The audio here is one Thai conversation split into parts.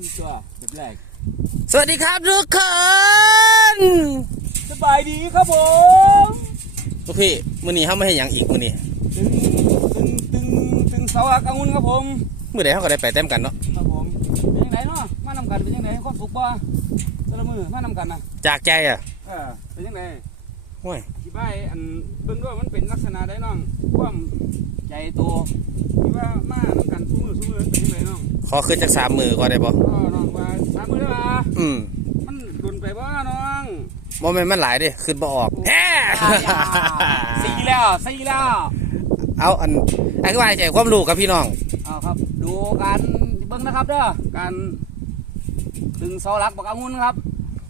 คุณตัวแบบแรกสวัสดีครับทุกคนสบายดีครับผมลูกพี่มื้อนี้เฮาไม่ให้หยังอีกมื้อนี้ตึงตึงตึงตึงเสาอักองุ่นครับผมมื้อใดเฮาก็ได้ไปเต็มกันเนาะครับผมเป็นยังไงเนาะมานำกันเป็นยังไงความสุขบ่แต่ละมือมานำกันนะจากใจอะเออเป็นยังไงโอ้ยที่บ้านอันเบิ่งด้วยมันเป็นลักษณะใดน้องความใหญ่โตที่ว่ามานำกันสู้มือสู้มือ ขอขึ้นจาก3มื้อก็ได้บ่อ๋อน้องว่าสามมือได้ป่ะอืมมันดุนไปบ่น้องบ่แม่นมันหลายเด้ขึ้นบ่ออกแฮ่สี่แล้วสี่แล้วเอาอันอันคือว่าให้ใจความรู้กับพี่น้องเอาครับ ดูการเบิ้งนะครับเด้อการดึงเสาหลักบักองุ่นครับ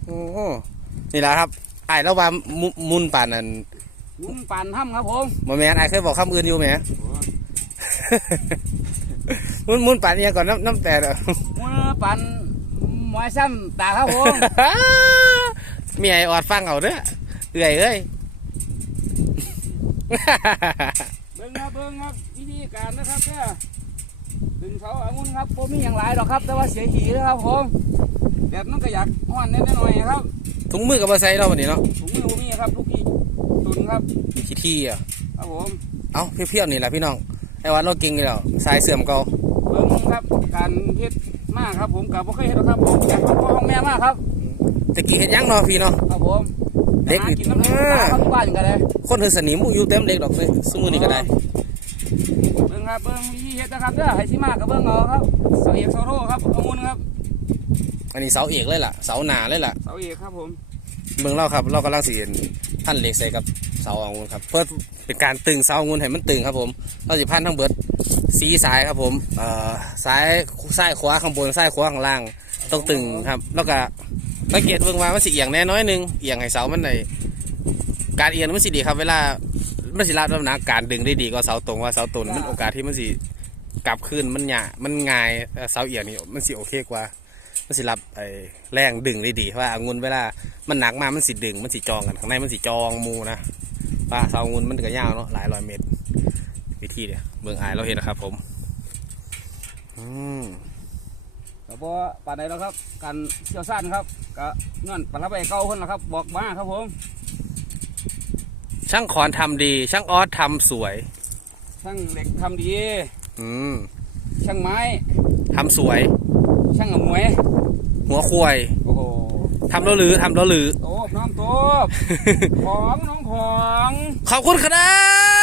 โอ้โหนี่ล่ะครับอ้ายแล้วว่ามุมุนปานนั้นงุ่นปั่นถ้ำครับผมบ่แม่นอ้ายเคยบอกคำอื่นอยู่แหม มุนมุนปานอีหยังก่อนน้ำน้ำแต่เด้อมือปั่นหมอยซ้ำตาครับผมมีไอออดฟังเอาเด้อเอื่อยเอ้ยเบิ้งครับเบิ้งครับวิธีการนะครับเด้อดึงเสาองุ่นครับผมมีอย่างไรหรอกครับ แต่ว่าเสียหีนะครับผมแดดมันก็อยากห้อนแน่ๆหน่อยครับถุงมือกับมาใส่เราะวันนี้เนาะถุงมือผมมีครับลูกพี่ตุนครับขี้ที่อะครับผมเอาเพี้ยวๆนี่แหละพี่น้อง ไอ้วัดเราเก่งอยู่แล้วสายเสื่อมเก่าเบิ้งครับการเฮ็ดมากครับผมกับพ่เคยเฮ็ดหรอกครับผมอยากพ่อของแม่มากครับตะกี้เห็นยังเนาะพี่เนาะครับผมเด็กหานี่กินน้ำเลี้ยงตาครับทุกบ้านอย่างกันเลยคนถือสนิมอยู่เต็มเด็กดอกเลยสมือนี่ก็ได้เบิ่งครับเบิ่งวิธีเฮ็ดนะครับเด้อให้สิมากกับเบิ่งเอาครับเสาเอกเสาโทครับองุ่นครับ อันนี้เสาเอกเลยล่ะเสาหนาเลยล่ะเสาเอกครับผมเบิ่งเราครับเรากำลังสีท่านเหล็กใส่กับเสาองุ่นครับ เพื่อ เป็นการตึงเสาองุ่นให้มันตึงครับผมเราสิพันทั้งเบิดสีสายครับผมเอ่อซ้ายซ้ายขวาข้างบนซ้ายขวาข้างล่างต้องตึงครับ แล้วก็สังเกตเบิ่งว่ามันสิเอียงแน่น้อยหนึงเอียงให้เสามันในการเอียงมันสิดีครับ เวลามันสิรับน้ำหนักการดึงได้ดีกว่าเสาตรงว่าเสาตรงมันโอกาสที่มันสิกลับขึ้นมันหยามันง่ายแต่เสาเอียงนี่มันสิโอเคกว่า มันสิรับไอ้แรงดึงได้ดีเพราะว่าองุ่นเวลามันหนักมามันสิดึงมันสิจองกันข้างในมันสิจองมูนะ ปลาเสาองุ่นมันก็ยาวเนาะหลายร้อยเมตร วิธีเดียเบื้องอายเราเห็นนะครับ ผมอืมก็บ่ปานใดแล้วครับ การเชี่ยวชาญครับก็ย้อนปานรับไปเก่าเพิ่นล่ะครับ บอกมาครับผม ช่างขอนทำดี ช่างออสทำสวย ช่างเหล็กทำดี อืมช่างไม้ทำสวย ช่างอมวย หัวควายโอ้โหทำแล้วหรือทำแล้วหรือโตบน้องโตบ ของน้องของ ขอบคุณครับ